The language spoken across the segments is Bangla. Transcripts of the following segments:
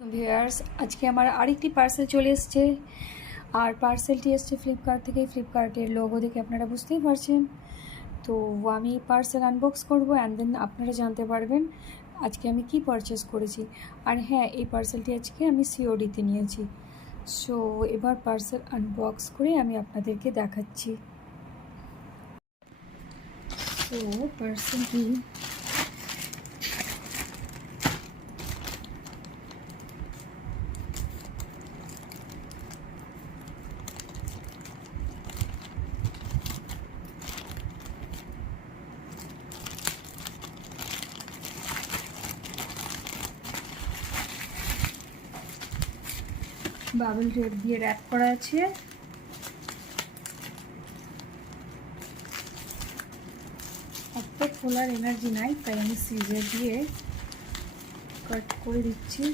ভিউয়ার্স, আজকে আমার আরেকটি পার্সেল চলে এসছে। আর পার্সেলটি এসছে ফ্লিপকার্ট থেকে। ফ্লিপকার্টের লোগো দেখে আপনারা বুঝতেই পারছেন। তো আমি পার্সেল আনবক্স করব অ্যান্ড দেন আপনারা জানতে পারবেন আজকে আমি কি পারচেস করেছি। আর হ্যাঁ, এই পার্সেলটি আজকে আমি সিওডিতে নিয়েছি। সো এবার পার্সেল আনবক্স করে আমি আপনাদেরকে দেখাচ্ছি। তো পার্সেলটি বাবল টেপ দিয়ে র্যাপ করা আছে। এত খোলার এনার্জি নাই, তাই আমি সিজার দিয়ে কাট করে দিচ্ছি।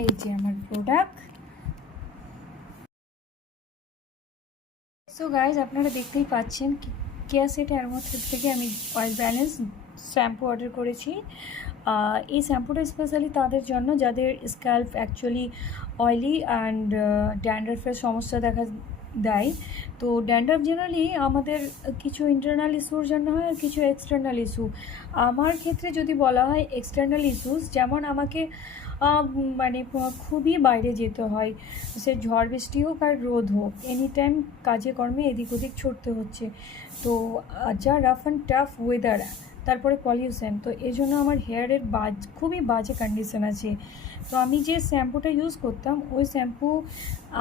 এই যে আমার প্রোডাক্ট। সো গাইজ, আপনারা দেখতেই পাচ্ছেন কেয়া সেট অ্যারোমা থেকে আমি অয়েল ব্যালেন্স শ্যাম্পু অর্ডার করেছি। এই শ্যাম্পুটা স্পেশালি তাদের জন্য যাদের স্ক্যাল্প অ্যাকচুয়ালি অয়েলি অ্যান্ড ড্যান্ড্রাফের সমস্যা দেখা দেয়। তো ড্যান্ড্রাফ জেনারেলি আমাদের কিছু ইন্টারনাল ইস্যুর জন্য হয় আর কিছু এক্সটার্নাল ইস্যু। আমার ক্ষেত্রে যদি বলা হয় এক্সটার্নাল ইস্যুস, যেমন আমাকে মানে খুবই বাইরে যেতে হয়, সে ঝড় বৃষ্টি হোক আর রোদ হোক, এনি টাইম কাজে কর্মে এদিক ওদিক ছুটতে হচ্ছে। তো যা রাফ অ্যান্ড টাফ ওয়েদার, তারপরে পলিউশন, তো এই জন্য আমার হেয়ারের খুবই বাজে কন্ডিশন আছে। তো আমি যে শ্যাম্পুটা ইউজ করতাম ওই শ্যাম্পু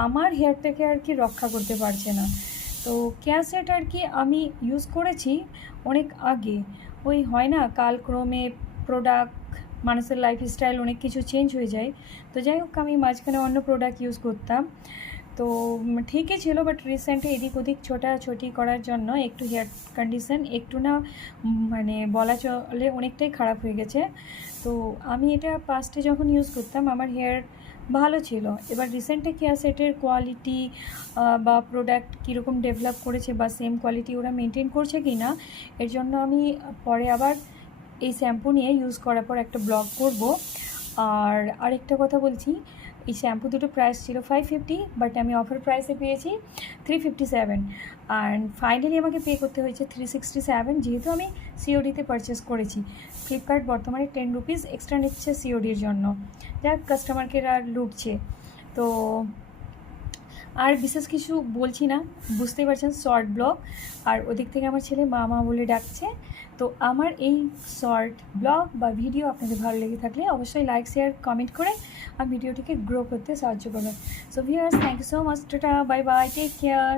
আমার হেয়ারটাকে আর কি রক্ষা করতে পারছে না। তো কেয়া সেট আর কি আমি ইউজ করেছি অনেক আগে। ওই হয় না, কালক্রমে প্রোডাক্ট, মানুষের লাইফস্টাইল অনেক কিছু চেঞ্জ হয়ে যায়। তো যাই হোক, আমি মাঝখানে অন্য প্রোডাক্ট ইউজ করতাম। তো ঠিকই ছিল, বাট রিসেন্টলি এদিক ওদিক ছোটাছুটি করার জন্য একটু হেয়ার কন্ডিশন একটু না মানে বলা চলে অনেকটাই খারাপ হয়ে গেছে। তো আমি এটা পাস্টে যখন ইউজ করতাম আমার হেয়ার ভালো ছিল। এবার রিসেন্টলি কেয়া সেটের কোয়ালিটি বা প্রোডাক্ট কীরকম ডেভেলপ করেছে বা সেম কোয়ালিটি ওরা মেনটেন করছে কি না, এর জন্য আমি পরে আবার এই শ্যাম্পু নিয়ে ইউজ করার পর একটা ব্লগ করব। আর আরেকটা কথা বলছি, এই শ্যাম্পু দুটো প্রাইস ছিল 550, বাট আমি অফার প্রাইসে পেয়েছি 357। অ্যান্ড ফাইনালি আমাকে পে করতে হয়েছে 367, যেহেতু আমি সিওডিতে পারচেস করেছি। ফ্লিপকার্ট বর্তমানে 10 রুপিস এক্সট্রা নিচ্ছে সিওডির জন্য, যাক কাস্টমারকে আর লুটছে। তো আর বিশেষ কিছু বলছি না, বুঝতেই পারছেন শর্ট ব্লগ। আর ওদিক থেকে আমার ছেলে মা মা বলে ডাকছে। তো আমার এই শর্ট ব্লগ বা ভিডিও আপনাদের ভালো লেগে থাকলে অবশ্যই লাইক শেয়ার কমেন্ট করে আর ভিডিওটিকে গ্রো করতে সাহায্য করবেন। So viewers, thank you so much, tata, bye bye, take care.